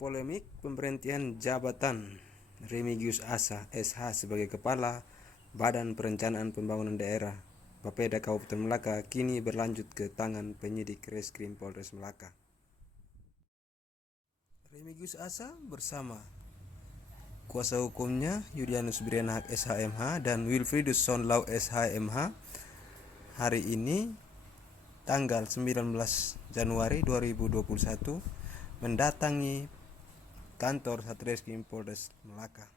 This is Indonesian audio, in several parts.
Polemik pemberhentian jabatan Remigius Asa SH sebagai Kepala Badan Perencanaan Pembangunan Daerah Bapeda Kabupaten Melaka kini berlanjut ke tangan penyidik Reskrim Polres Melaka. Remigius Asa bersama kuasa hukumnya Yulianus Brianahak SHMH dan Wilfridus Sonlau SHMH hari ini tanggal 19 Januari 2021 mendatangi kantor Satreskrim Polres Melaka.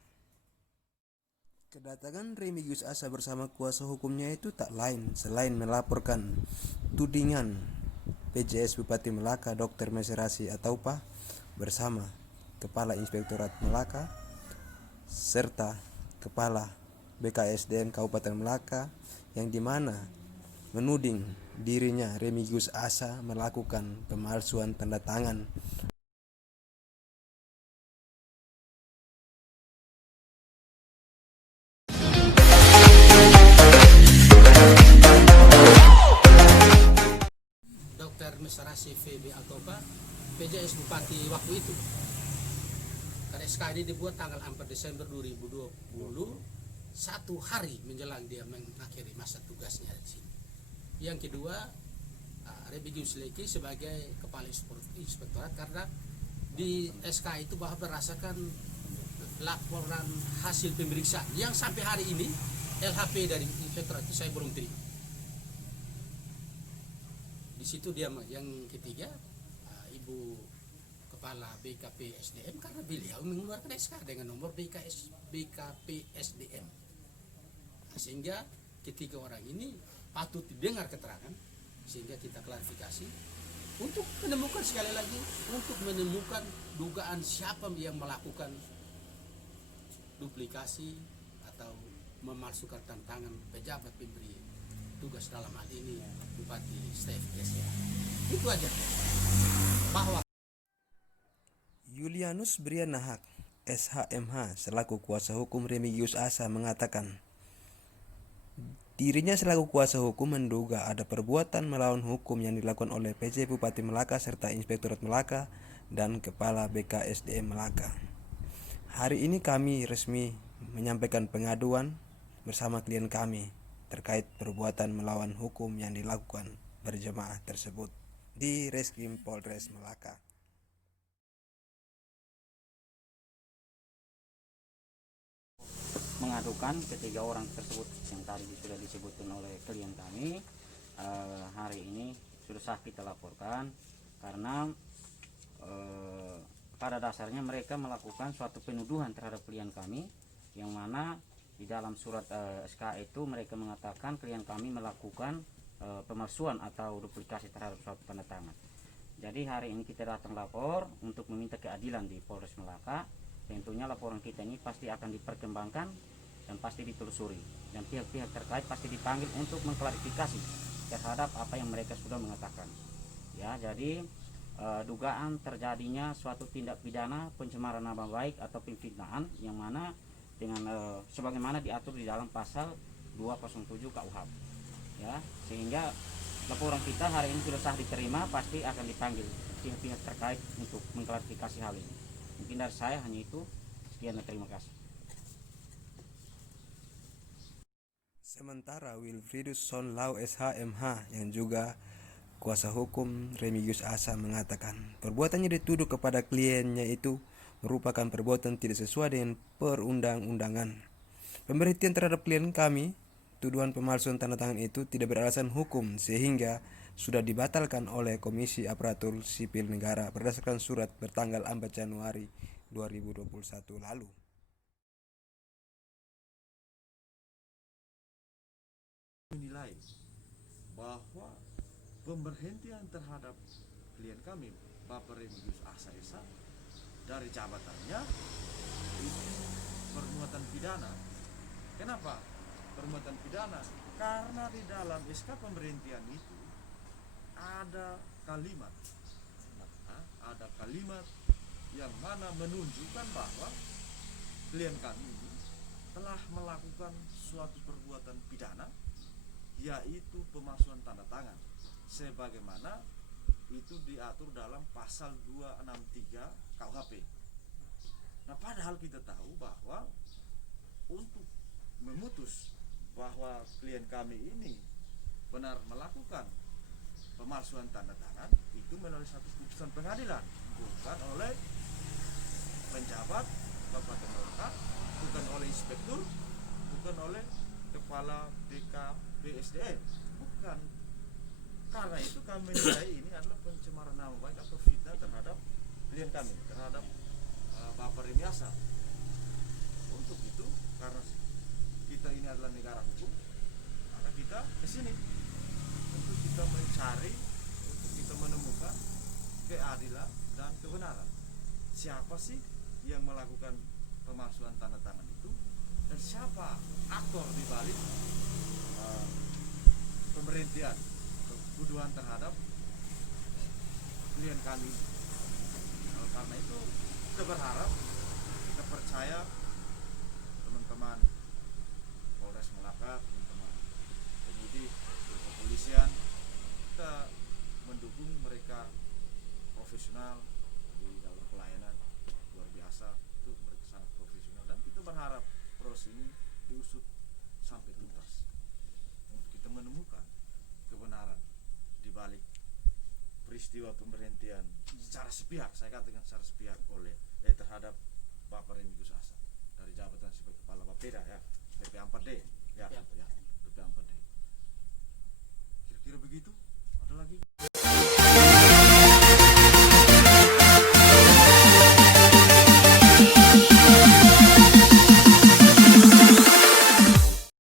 Kedatangan Remigius Asa bersama kuasa hukumnya itu tak lain selain melaporkan tudingan PJS Bupati Melaka Dr. Meserasi Ataupah bersama Kepala Inspektorat Melaka serta Kepala BKSDM Kabupaten Melaka yang dimana menuding dirinya Remigius Asa melakukan pemalsuan tanda tangan Dr. Meserasi VB Ataupah PJS Bupati waktu itu. Karena SK ini dibuat tanggal 4 Desember 2020, satu hari menjelang dia mengakhiri masa tugasnya di sini. Yang kedua, Remigius Leki sebagai Kepala Inspektorat karena di SK itu bahwa berdasarkan laporan hasil pemeriksaan yang sampai hari ini LHP dari Inspektorat itu saya belum terima. Di situ dia yang ketiga Ibu Kepala BKP SDM karena beliau mengeluarkan SK dengan nomor BKP SDM. Sehingga ketiga orang ini patut didengar keterangan sehingga kita klarifikasi untuk menemukan sekali lagi untuk menemukan dugaan siapa yang melakukan duplikasi atau memalsukan tantangan pejabat pemberi tugas dalam hal ini Bupati Stef ya. Itu aja bahwa Yulianus Brianahak SHMH selaku kuasa hukum Remigius Asa mengatakan dirinya selaku kuasa hukum menduga ada perbuatan melawan hukum yang dilakukan oleh PJ Bupati Melaka serta Inspektorat Melaka dan Kepala BKSDM Melaka. Hari ini kami resmi menyampaikan pengaduan bersama klien kami terkait perbuatan melawan hukum yang dilakukan berjemaah tersebut di Reskrim Polres Melaka. Mengadukan ketiga orang tersebut yang tadi sudah disebutkan oleh klien kami. Hari ini sudah sah kita laporkan karena pada dasarnya mereka melakukan suatu penuduhan terhadap klien kami yang mana di dalam surat SK itu mereka mengatakan klien kami melakukan pemalsuan atau duplikasi terhadap suatu tanda tangan. Jadi hari ini kita datang lapor untuk meminta keadilan di Polres Melaka. Tentunya laporan kita ini pasti akan diperkembangkan dan pasti ditelusuri dan pihak-pihak terkait pasti dipanggil untuk mengklarifikasi terhadap apa yang mereka sudah mengatakan. Ya, jadi dugaan terjadinya suatu tindak pidana pencemaran nama baik atau pemfitnahan yang mana dengan sebagaimana diatur di dalam pasal 207 KUHP. Ya, sehingga laporan kita hari ini sudah sah diterima, pasti akan dipanggil pihak-pihak terkait untuk mengklarifikasi hal ini. Mungkin dari saya hanya itu. Sekian dan terima kasih. Sementara Wilfridus Sonlau SHMH yang juga kuasa hukum Remigius Asa mengatakan perbuatannya dituduh kepada kliennya itu merupakan perbuatan tidak sesuai dengan perundang-undangan. Pemberhentian terhadap klien kami, tuduhan pemalsuan tanda tangan itu tidak beralasan hukum sehingga sudah dibatalkan oleh Komisi Aparatur Sipil Negara berdasarkan surat bertanggal 4 Januari 2021 lalu. Menilai bahwa pemberhentian terhadap klien kami Bapak Remigius Asa SH dari jabatannya itu perbuatan pidana. Kenapa perbuatan pidana? Karena di dalam SK pemberhentian itu ada kalimat yang mana menunjukkan bahwa klien kami ini telah melakukan suatu perbuatan pidana yaitu pemalsuan tanda tangan sebagaimana itu diatur dalam pasal 263 KUHP. Nah, padahal kita tahu bahwa untuk memutus bahwa klien kami ini benar melakukan pemalsuan tanda tangan itu melalui satu putusan pengadilan, bukan oleh penjabat Kabupaten Kota, bukan oleh inspektur, bukan oleh kepala BKPSDM, bukan. Karena itu kami menilai ini adalah pencemaran nama baik atau fitnah terhadap klien kami, terhadap Bapak Remiasa. Untuk itu, karena kita ini adalah negara hukum, maka kita kesini untuk kita mencari, untuk kita menemukan keadilan dan kebenaran. Siapa sih yang melakukan pemalsuan tanda tangan itu, dan siapa aktor di balik pemberhentian atau tuduhan terhadap klien kami. Karena itu kita berharap, kita percaya teman-teman Polres Melaka, teman-teman penyidik, kepolisian, kita mendukung mereka profesional di dalam pelayanan luar biasa, itu mereka sangat profesional, dan kita berharap proses ini diusut sampai tuntas untuk kita menemukan kebenaran di balik peristiwa pemberhentian secara sepihak, saya katakan secara sepihak oleh terhadap Bapak Remigius Asa dari jabatan sebagai kepala Bapeda ya, BP 4D ya, BP 4D.